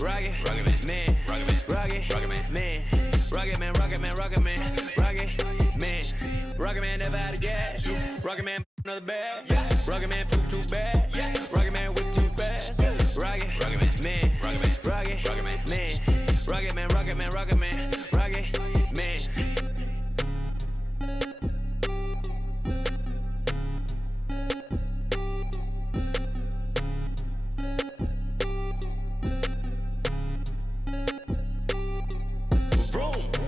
Rocket man, rocket man, rocket man, rocket man, rocket man, rocket man, rocket man never out of gas. Rocket man another bag. Rocket man too bad. Rocket man whip too fast. Rocket man, rocket man, rocket man, rocket man, rocket man, rocket man, rocket man.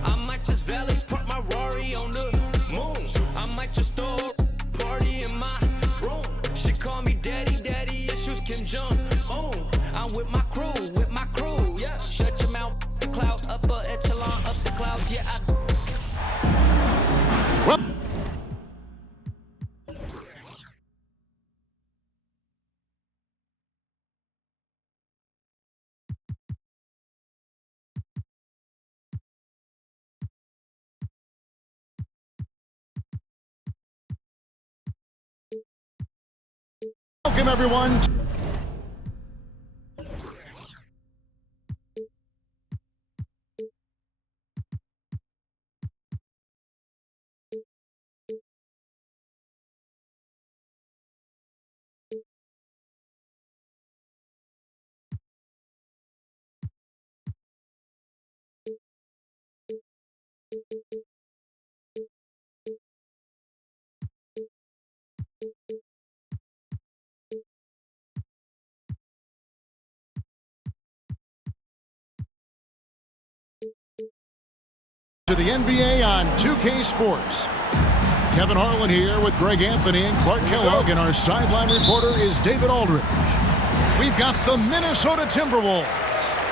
I might just valet park my Rari on the moon. I might just throw a party in my room. She call me daddy, issues Kim Jong. Oh, I'm with my crew, yeah. Shut your mouth, cloud, upper echelon, up the clouds, yeah. Welcome, everyone. To the NBA on 2K Sports. Kevin Harlan here with Greg Anthony and Clark Kellogg, and our sideline reporter is David Aldridge. We've got the Minnesota Timberwolves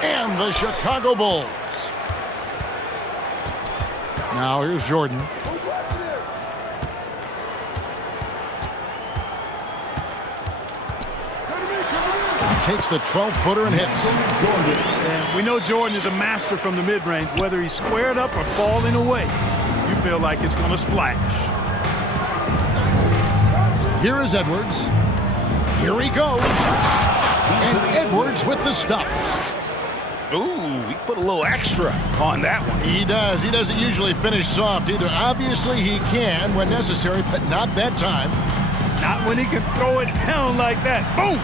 and the Chicago Bulls. Now here's Jordan. Who's watching it? He takes the 12-footer and hits. And we know Jordan is a master from the mid-range. Whether he's squared up or falling away, you feel like it's going to splash. Here is Edwards. Here he goes. And Edwards with the stuff. Ooh, he put a little extra on that one. He does. He doesn't usually finish soft either. Obviously, he can when necessary, but not that time. Not when he can throw it down like that. Boom!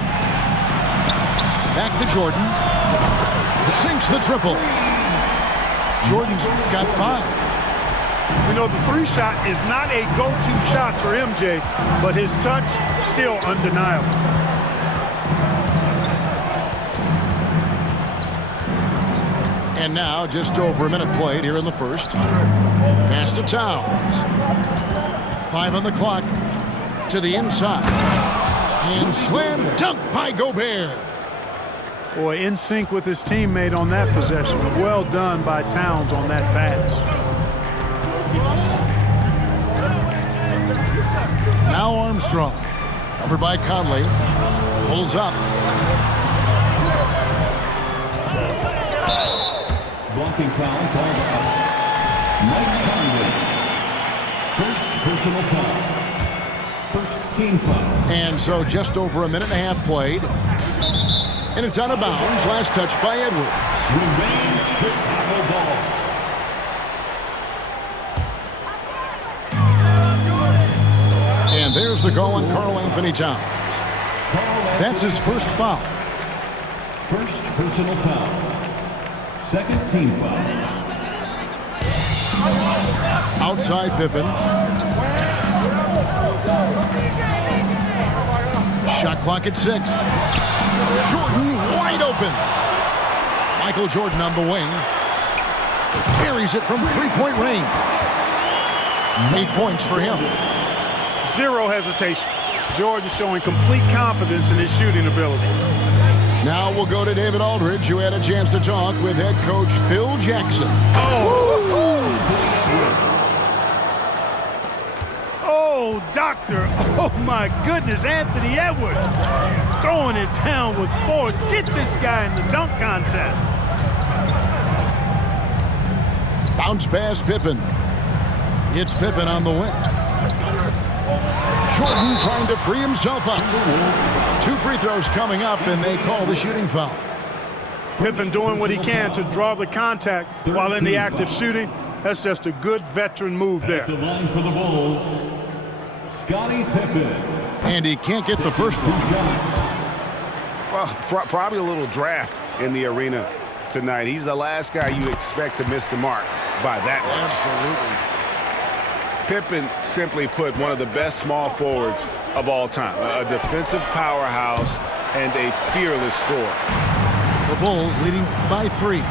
Back to Jordan. Sinks the triple. Jordan's got 5. You know, the 3-shot is not a go-to shot for MJ, but his touch still undeniable. And now, just over a minute played here in the first. Pass to Towns. 5 on the clock. To the inside. And slam dunk by Gobert. Boy, in sync with his teammate on that possession. Well done by Towns on that pass. Now Armstrong. Covered by Conley. Pulls up. Blocking foul called out. Mike Conley. First personal foul. First team foul. And so just over a minute and a half played. And it's out of bounds. Last touch by Edwards. Remains Chicago ball. And there's the call on Karl Anthony Towns. That's his first foul. First personal foul. Second team foul. Outside Pippen. Shot clock at 6. Jordan wide open. Michael Jordan on the wing. Buries it from 3-point range. 8 points for him. Zero hesitation. Jordan showing complete confidence in his shooting ability. Now we'll go to David Aldridge, who had a chance to talk with head coach Phil Jackson. Oh, doctor. Oh, my goodness. Anthony Edwards throwing it down with force. Get this guy in the dunk contest. Bounce pass Pippen. It's Pippen on the wing. Jordan trying to free himself up. 2 free throws coming up, and they call the shooting foul. Pippen doing what he can to draw the contact while in the act of shooting. That's just a good veteran move there. At the line for the Bulls, Scottie Pippen. And he can't get the first one. Well, probably a little draft in the arena tonight. He's the last guy you expect to miss the mark by that much. Absolutely. Pippen, simply put, one of the best small forwards of all time. A defensive powerhouse and a fearless scorer. The Bulls leading by 3.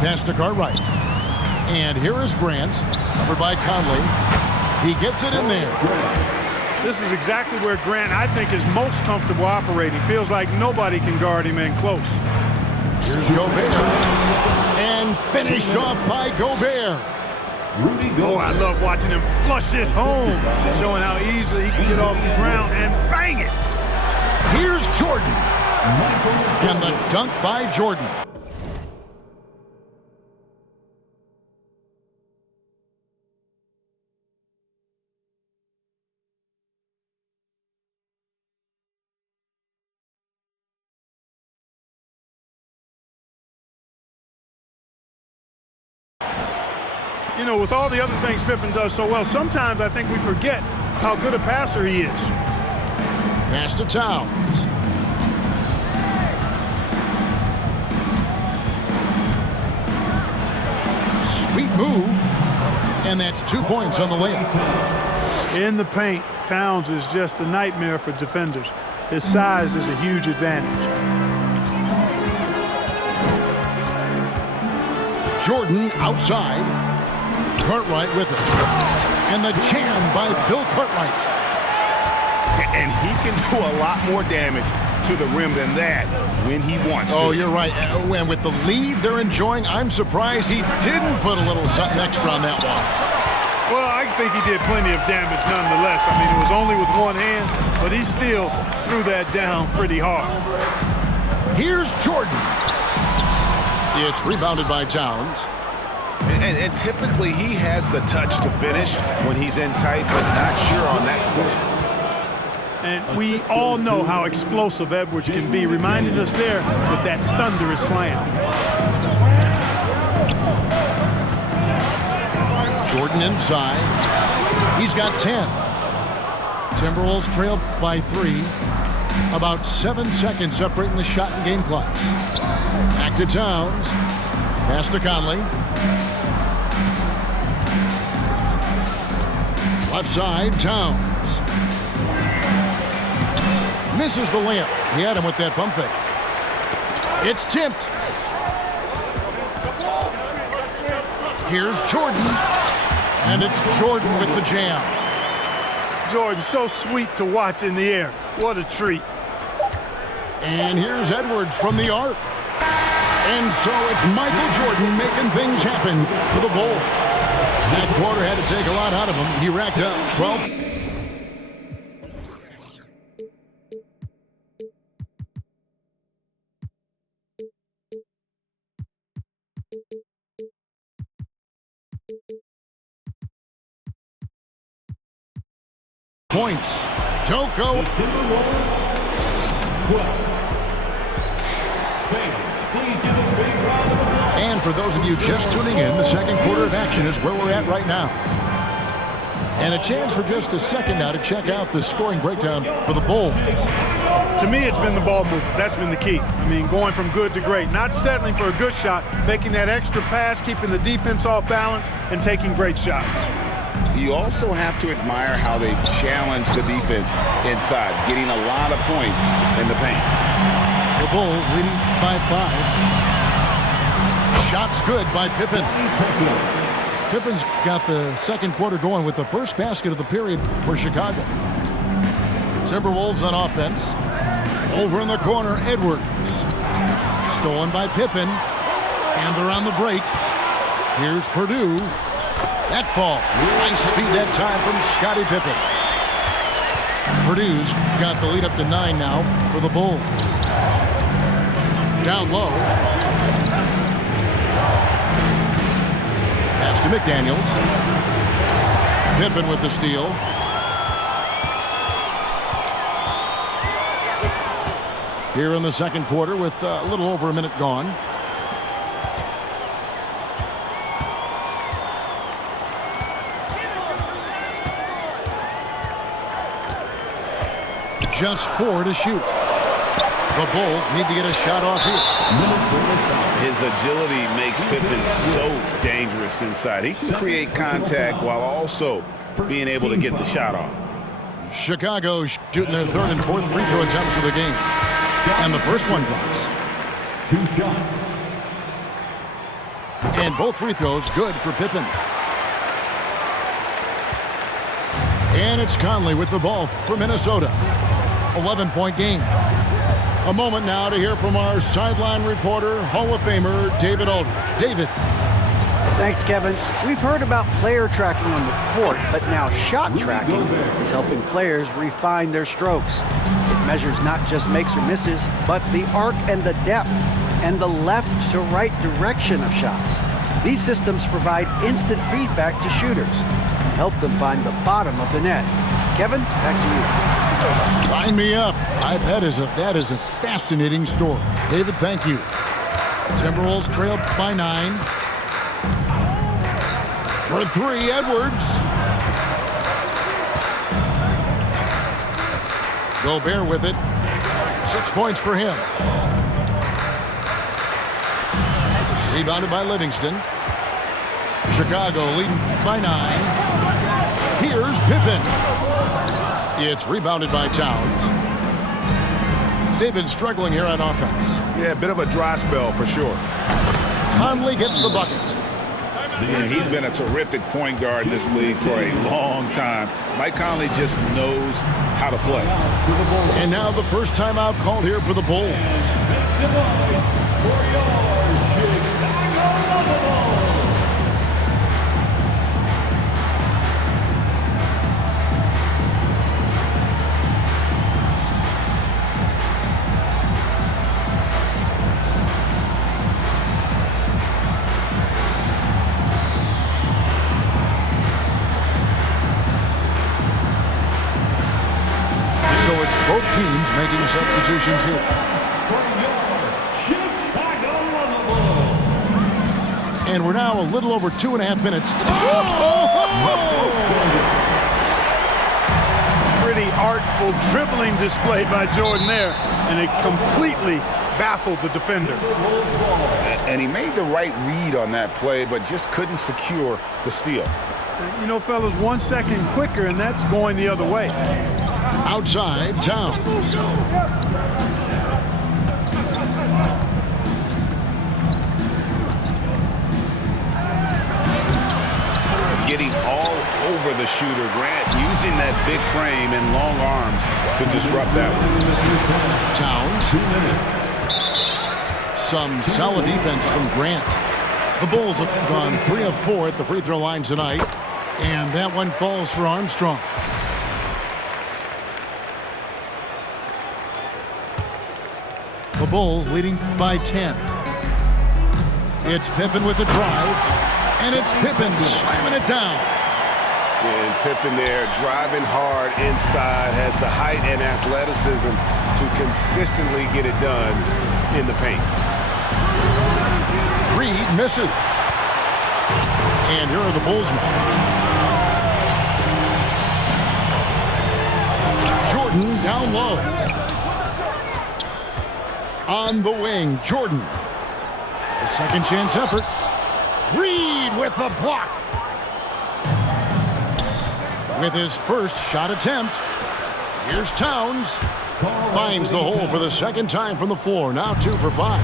Pass to Cartwright. And here is Grant, covered by Conley. He gets it in there. This is exactly where Grant, I think, is most comfortable operating. Feels like nobody can guard him in close. Here's Gobert. And finished off by Gobert. Oh, I love watching him flush it home, showing how easily he can get off the ground and bang it. Here's Jordan. And the dunk by Jordan. You know, with all the other things Pippen does so well, sometimes I think we forget how good a passer he is. Pass to Towns. Sweet move. And that's 2 points on the layup. In the paint, Towns is just a nightmare for defenders. His size is a huge advantage. Jordan outside. Cartwright with it. And the jam by Bill Cartwright. And he can do a lot more damage to the rim than that when he wants to. Oh, you're right. And with the lead they're enjoying, I'm surprised he didn't put a little something extra on that one. Well, I think he did plenty of damage nonetheless. I mean, it was only with one hand, but he still threw that down pretty hard. Here's Jordan. It's rebounded by Towns. And typically he has the touch to finish when he's in tight, but not sure on that position. And we all know how explosive Edwards can be, reminding us there with that thunderous slam. Jordan inside. He's got 10. Timberwolves trail by 3. About 7 seconds separating the shot and game clocks. Back to Towns. Pass to Conley. Left side, Towns. Misses the layup. He had him with that pump fake. It's tipped. Here's Jordan. And it's Jordan with the jam. Jordan, so sweet to watch in the air. What a treat. And here's Edwards from the arc. And so it's Michael Jordan making things happen for the Bulls. That quarter had to take a lot out of him. He racked up 12. Points. Don't go. And for those of you just tuning in, the second quarter of action is where we're at right now. And a chance for just a second now to check out the scoring breakdown for the Bulls. To me, it's been the ball movement. That's been the key. I mean, going from good to great. Not settling for a good shot, making that extra pass, keeping the defense off balance, and taking great shots. You also have to admire how they've challenged the defense inside, getting a lot of points in the paint. The Bulls leading by 5. Shots good by Pippen. Pippen's got the second quarter going with the first basket of the period for Chicago. Timberwolves on offense. Over in the corner, Edwards. Stolen by Pippen. And they're on the break. Here's Purdue. That falls. Nice feed that time from Scottie Pippen. Purdue's got the lead up to 9 now for the Bulls. Down low. Pass to McDaniels. Pippen with the steal. here in the second quarter with a little over a minute gone. Just 4 to shoot. The Bulls need to get a shot off here. His agility makes Pippen so dangerous inside. He can create contact while also being able to get the shot off. Chicago shooting their third and fourth free throw attempts of the game. And the first one drops. 2 shots. And both free throws good for Pippen. And it's Conley with the ball for Minnesota. 11-point game. A moment now to hear from our sideline reporter, Hall of Famer David Aldridge. David. Thanks, Kevin. We've heard about player tracking on the court, but now shot tracking is helping players refine their strokes. It measures not just makes or misses, but the arc and the depth and the left to right direction of shots. These systems provide instant feedback to shooters and help them find the bottom of the net. Kevin, back to you. Sign me up. That is a fascinating story. David, thank you. Timberwolves trail by 9. For 3, Edwards. Gobert with it. 6 points for him. Rebounded by Livingston. Chicago leading by 9. Here's Pippen. It's rebounded by Towns. They've been struggling here on offense. Yeah, a bit of a dry spell for sure. Conley gets the bucket. And he's been a terrific point guard in this league for a long time. Mike Conley just knows how to play. And now the first timeout called here for the Bulls. Both teams making substitutions here. And we're now a little over 2.5 minutes. Pretty artful dribbling display by Jordan there, and it completely baffled the defender. And he made the right read on that play, but just couldn't secure the steal. You know, fellas, 1 second quicker, and that's going the other way. Outside, Towns. Getting all over the shooter. Grant using that big frame and long arms to disrupt that one. Towns. Some solid defense from Grant. The Bulls have gone 3 of 4 at the free throw line tonight. And that one falls for Armstrong. The Bulls leading by 10. It's Pippen with the drive, and it's Pippen slamming it down. And Pippen there driving hard inside, has the height and athleticism to consistently get it done in the paint. Reed misses. And here are the Bulls now. Jordan down low. On the wing, Jordan. A second chance effort. Reed with the block. With his first shot attempt. Here's Towns. Finds the hole for the second time from the floor. Now 2 for 5.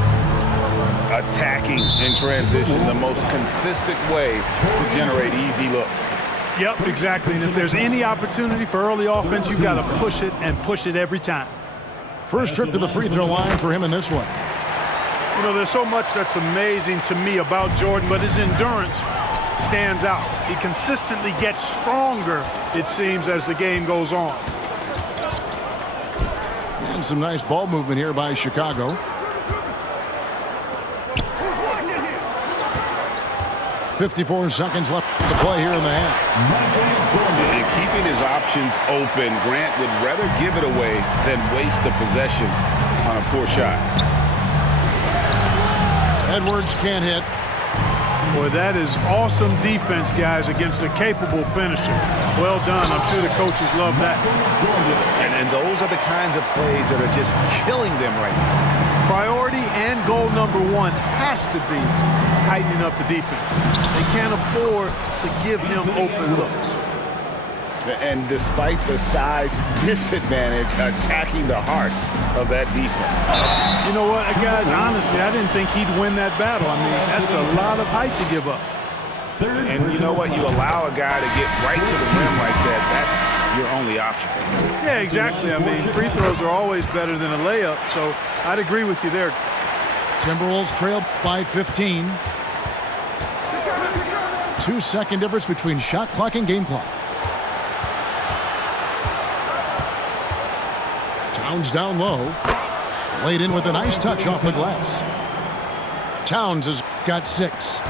Attacking in transition, the most consistent way to generate easy looks. Yep, exactly. And if there's any opportunity for early offense, you've got to push it and push it every time. First trip to the free throw line for him in this one. You know, there's so much that's amazing to me about Jordan, but his endurance stands out. He consistently gets stronger, it seems, as the game goes on. And some nice ball movement here by Chicago. 54 seconds left to play here in the half. And keeping his options open, Grant would rather give it away than waste the possession. on a poor shot. Edwards can't hit. Boy, that is awesome defense, guys, against a capable finisher. Well done. I'm sure the coaches love that. And those are the kinds of plays that are just killing them right now. Priority and goal number one has to be tightening up the defense. They can't afford to give him open looks. And despite the size disadvantage, attacking the heart of that defense. You know what, guys, honestly, I didn't think he'd win that battle. I mean, that's a lot of height to give up. And you know what? You allow a guy to get right to the rim like that, that's your only option. Yeah, exactly. I mean, free throws are always better than a layup, so I'd agree with you there. Timberwolves trail by 15. 2-second difference between shot clock and game clock. Towns down low. Laid in with a nice touch off the glass. Towns has got 6.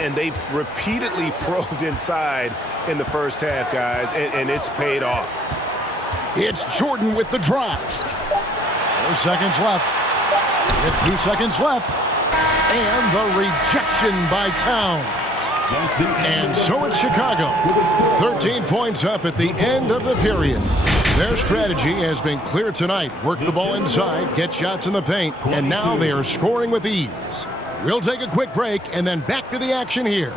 And they've repeatedly probed inside in the first half, guys, and it's paid off. It's Jordan with the drive. 4 seconds left. With 2 seconds left. And the rejection by Towns. And so it's Chicago. 13 points up at the end of the period. Their strategy has been clear tonight. Work the ball inside, get shots in the paint, and now they are scoring with ease. We'll take a quick break and then back to the action here.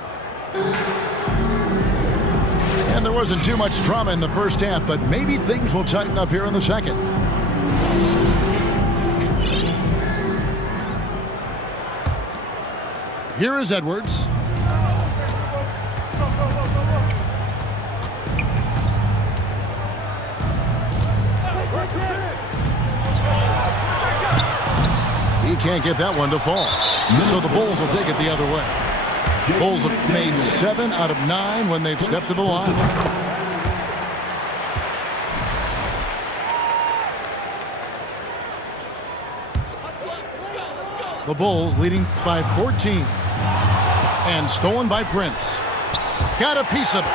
And there wasn't too much drama in the first half, but maybe things will tighten up here in the second. Here is Edwards. He can't get that one to fall. So the Bulls will take it the other way. Bulls have made 7 out of 9 when they've stepped to the line. The Bulls leading by 14. And stolen by Prince. Got a piece of it.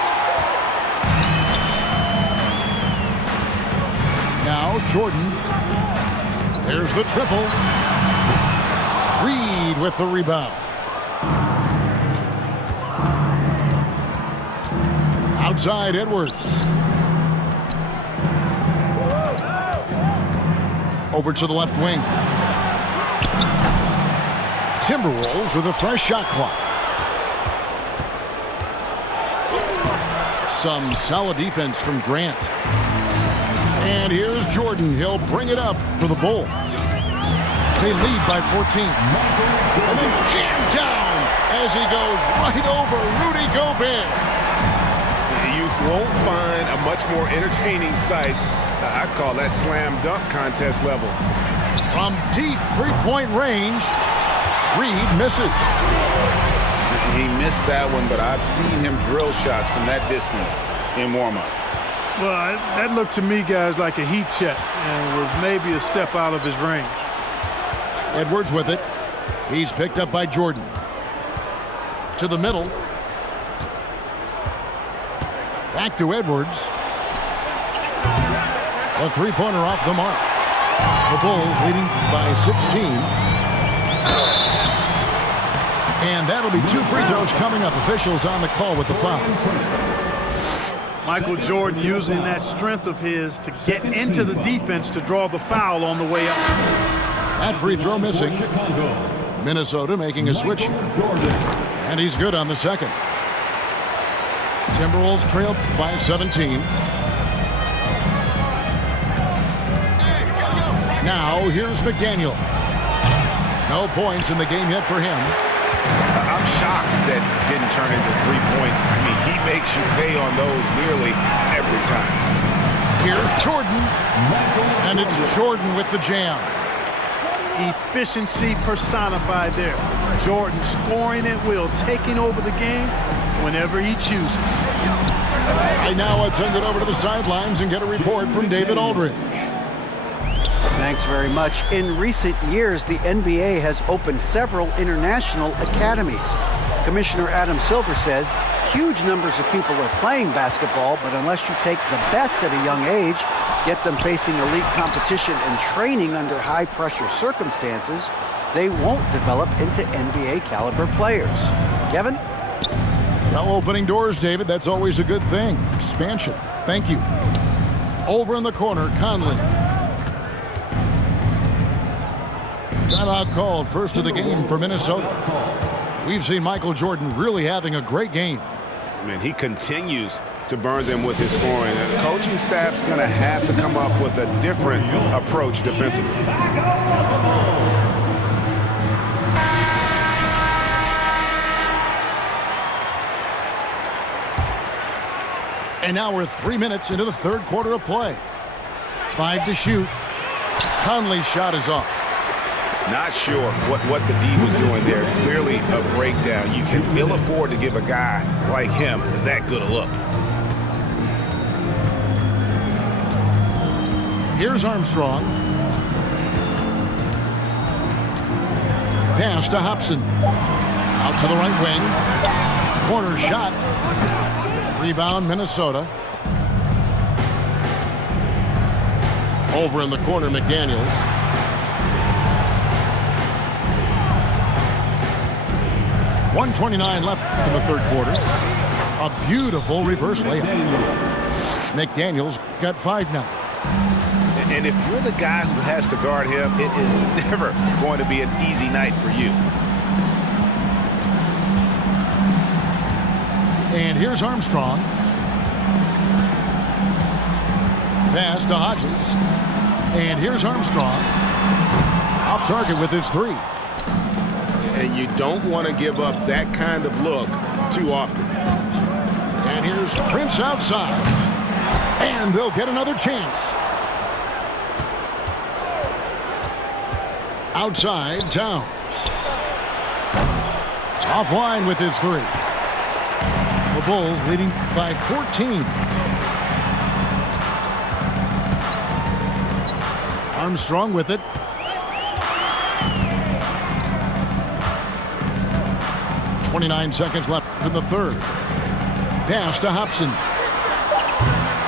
Now Jordan. There's the triple. Reed with the rebound. Outside Edwards. Over to the left wing. Timberwolves with a fresh shot clock. Some solid defense from Grant. And here's Jordan. He'll bring it up for the Bulls. They lead by 14. And then jammed down as he goes right over Rudy Gobert. You won't find a much more entertaining sight. I'd call that slam dunk contest level. From deep three-point range, Reed misses. He missed that one, but I've seen him drill shots from that distance in warm-ups. Well, that looked to me, guys, like a heat check and was maybe a step out of his range. Edwards with it. He's picked up by Jordan. To the middle. Back to Edwards. A three-pointer off the mark. The Bulls leading by 16. And that'll be 2 free throws coming up. Officials on the call with the foul. Michael Jordan using that strength of his to get into the defense to draw the foul on the way up. That free throw missing. Minnesota making a switch here. And he's good on the second. Timberwolves trail by 17. Now here's McDaniels. No points in the game yet for him. I'm shocked that didn't turn into 3 points. I mean, he makes you pay on those nearly every time. Here's Jordan. And it's Jordan with the jam. Efficiency personified there. Jordan scoring at will, taking over the game whenever he chooses. Right now, let's send it over to the sidelines and get a report from David Aldridge. Thanks very much. In recent years, the NBA has opened several international academies. Commissioner Adam Silver says huge numbers of people are playing basketball, but unless you take the best at a young age, get them facing elite competition and training under high-pressure circumstances, they won't develop into NBA-caliber players. Kevin? Well, opening doors, David. That's always a good thing. Expansion. Thank you. Over in the corner, Conley. Timeout called, first of the game for Minnesota. We've seen Michael Jordan really having a great game. I mean, he continues to burn them with his scoring. And the coaching staff's going to have to come up with a different approach defensively. And now we're 3 minutes into the third quarter of play. 5 to shoot. Conley's shot is off. Not sure what the D was doing there. Clearly a breakdown. You can ill afford to give a guy like him that good a look. Here's Armstrong. Pass to Hobson. Out to the right wing. Corner shot. Rebound, Minnesota. Over in the corner, McDaniels. .129 left in the third quarter. A beautiful reverse layup. McDaniels got 5 now. And if you're the guy who has to guard him, it is never going to be an easy night for you. And here's Armstrong. Pass to Hodges. And here's Armstrong. Off target with his 3. And you don't want to give up that kind of look too often. And here's Prince outside. And they'll get another chance. Outside, Towns. Offline with his 3. The Bulls leading by 14. Armstrong with it. .29 seconds left in the third. Pass to Hobson.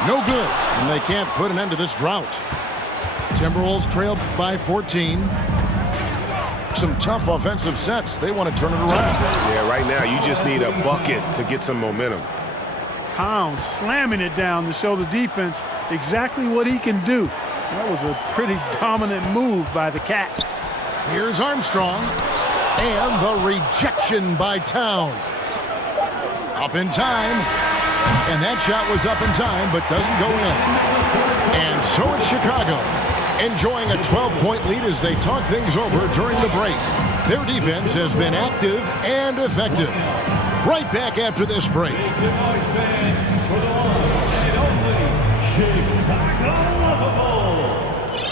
No good, and they can't put an end to this drought. Timberwolves trail by 14. Some tough offensive sets. They want to turn it around. Yeah, right now you just need a bucket to get some momentum. Towns slamming it down to show the defense exactly what he can do. That was a pretty dominant move by the Cat. Here's Armstrong. And the rejection by Towns. Up in time. And that shot was up in time, but doesn't go in. And so it's Chicago, enjoying a 12-point lead as they talk things over during the break. Their defense has been active and effective. Right back after this break.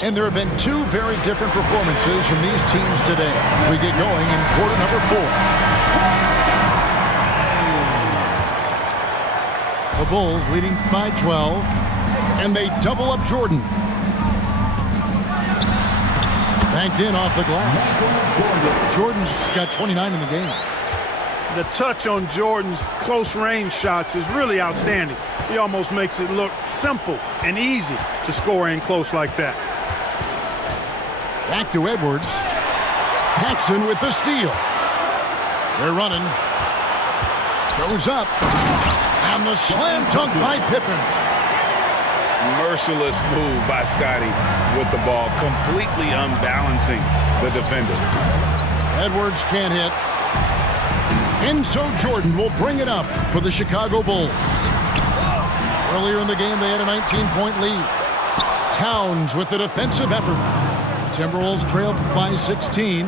And there have been 2 very different performances from these teams today as we get going in quarter number 4. The Bulls leading by 12, and they double up Jordan. Banked in off the glass. Jordan's got 29 in the game. The touch on Jordan's close-range shots is really outstanding. He almost makes it look simple and easy to score in close like that. Back to Edwards. Paxson with the steal. They're running. Goes up. And the slam dunk by Pippen. Merciless move by Scotty with the ball, completely unbalancing the defender. Edwards can't hit. And so Jordan will bring it up for the Chicago Bulls. Earlier in the game, they had a 19-point lead. Towns with the defensive effort. Timberwolves trail by 16.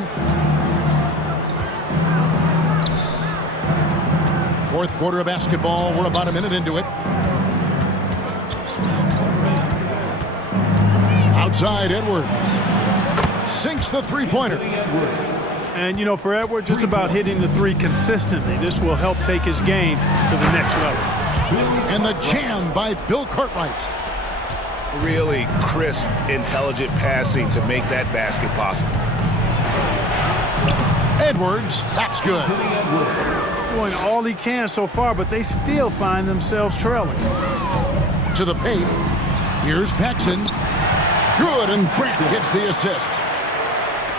Fourth quarter of basketball. We're about a minute into it. Outside, Edwards sinks the three-pointer. And, you know, for Edwards, it's about hitting the 3 consistently. This will help take his game to the next level. And the jam by Bill Cartwright. Really crisp, intelligent passing to make that basket possible. Edwards, that's good. doing all he can so far, but they still find themselves trailing. To the paint. Here's Paxson. Good, and Grant gets the assist.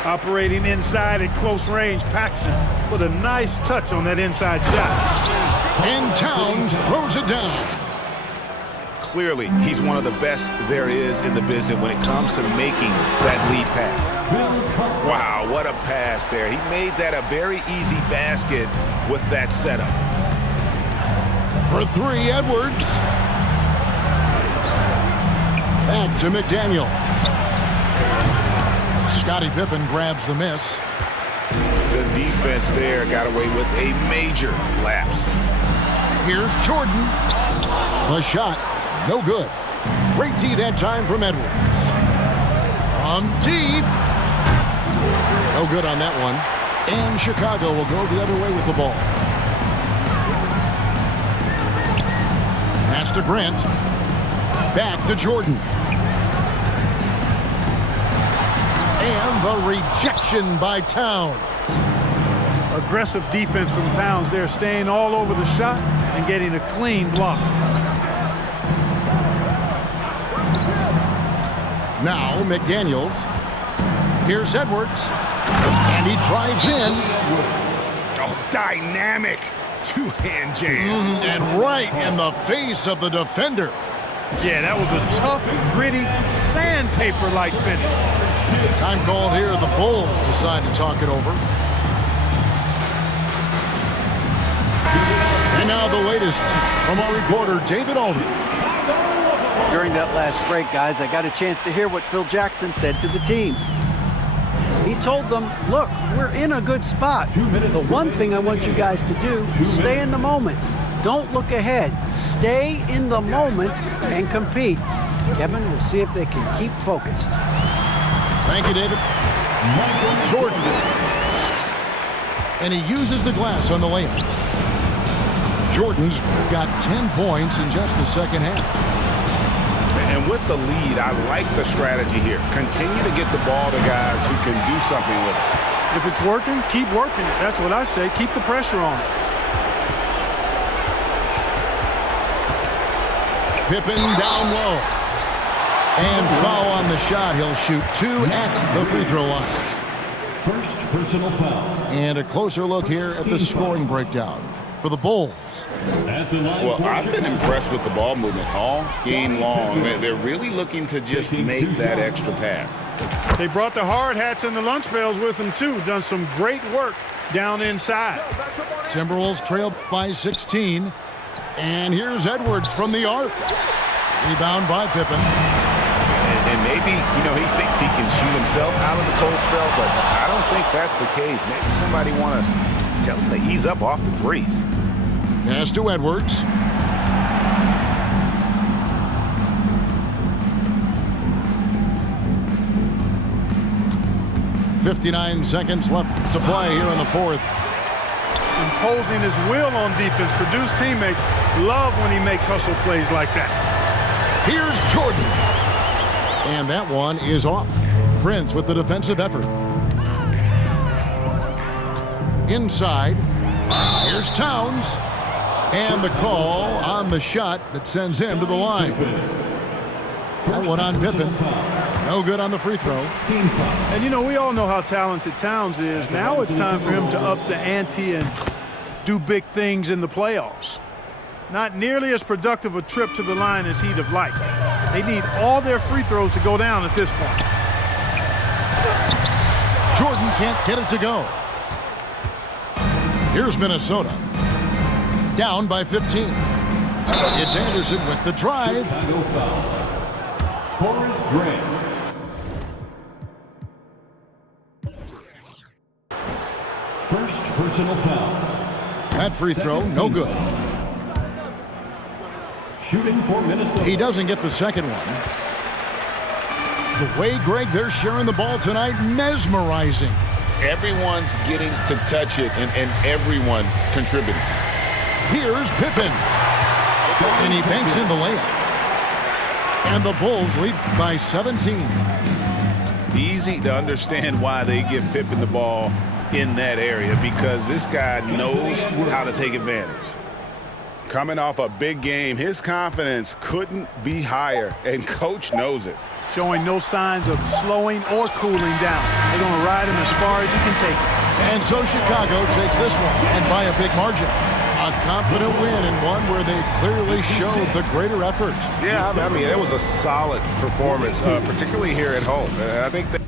Operating inside at close range, Paxson with a nice touch on that inside shot. And Towns throws it down. Clearly, he's one of the best there is in the business when it comes to making that lead pass. Wow, what a pass there. He made that a very easy basket with that setup. For three, Edwards. Back to McDaniel. Scottie Pippen grabs the miss. The defense there got away with a major lapse. Here's Jordan. The shot, no good. Great D that time from Edwards. From deep. No good on that one. And Chicago will go the other way with the ball. Pass to Grant. Back to Jordan. And the rejection by Towns. Aggressive defense from Towns there, staying all over the shot and getting a clean block. Now McDaniels. Here's Edwards. And he drives in. Oh, dynamic two-hand jam. And right in the face of the defender. Yeah, that was a tough, gritty, sandpaper-like finish. Time called here. The Bulls decide to talk it over. And now the latest from our reporter, David Aldridge. During that last break, guys, I got a chance to hear what Phil Jackson said to the team. He told them, look, we're in a good spot. The one thing I want you guys to do, stay in the moment. Don't look ahead. Stay in the moment and compete. Kevin, we'll see if they can keep focused. Thank you, David. Jordan. And he uses the glass on the layup. Jordan's got 10 points in just the second half. And with the lead, I like the strategy here. Continue to get the ball to guys who can do something with it. If it's working, keep working it. That's what I say. Keep the pressure on it. Pippen down low. And foul on the shot. He'll shoot two at the free throw line. First personal foul. And a closer look here at the scoring breakdown for the Bulls. Well, I've been impressed with the ball movement all game long. They're really looking to just make that extra pass. They brought the hard hats and the lunch pails with them, too. Done some great work down inside. Timberwolves trail by 16. And here's Edwards from the arc. Rebound by Pippen. And maybe, he thinks he can shoot himself out of the cold spell, but I don't think that's the case. Maybe somebody want to tell him to ease up off the threes. Pass to Edwards. .59 seconds left to play here in the fourth. Imposing his will on defense. Purdue's teammates love when he makes hustle plays like that. Here's Jordan. And that one is off. Prince with the defensive effort. Inside. Here's Towns. And the call on the shot that sends him to the line. That one on Pippen. No good on the free throw. And we all know how talented Towns is. Now it's time for him to up the ante and do big things in the playoffs. Not nearly as productive a trip to the line as he'd have liked. They need all their free throws to go down at this point. Jordan can't get it to go. Here's Minnesota. Down by 15. It's Anderson with the drive. Horace Grant. First personal foul. That free throw, no good. Shooting for Minnesota. He doesn't get the second one. The way, Greg, they're sharing the ball tonight, mesmerizing. Everyone's getting to touch it, and everyone's contributing. Here's Pippen. And he banks in the layup. And the Bulls lead by 17. Easy to understand why they give Pippen the ball in that area because this guy knows how to take advantage. Coming off a big game, his confidence couldn't be higher, and Coach knows it. Showing no signs of slowing or cooling down. They're going to ride him as far as he can take it. And so Chicago takes this one, and by a big margin. A confident win, and one where they clearly showed the greater effort. Yeah, I mean, it was a solid performance, particularly here at home. And I think that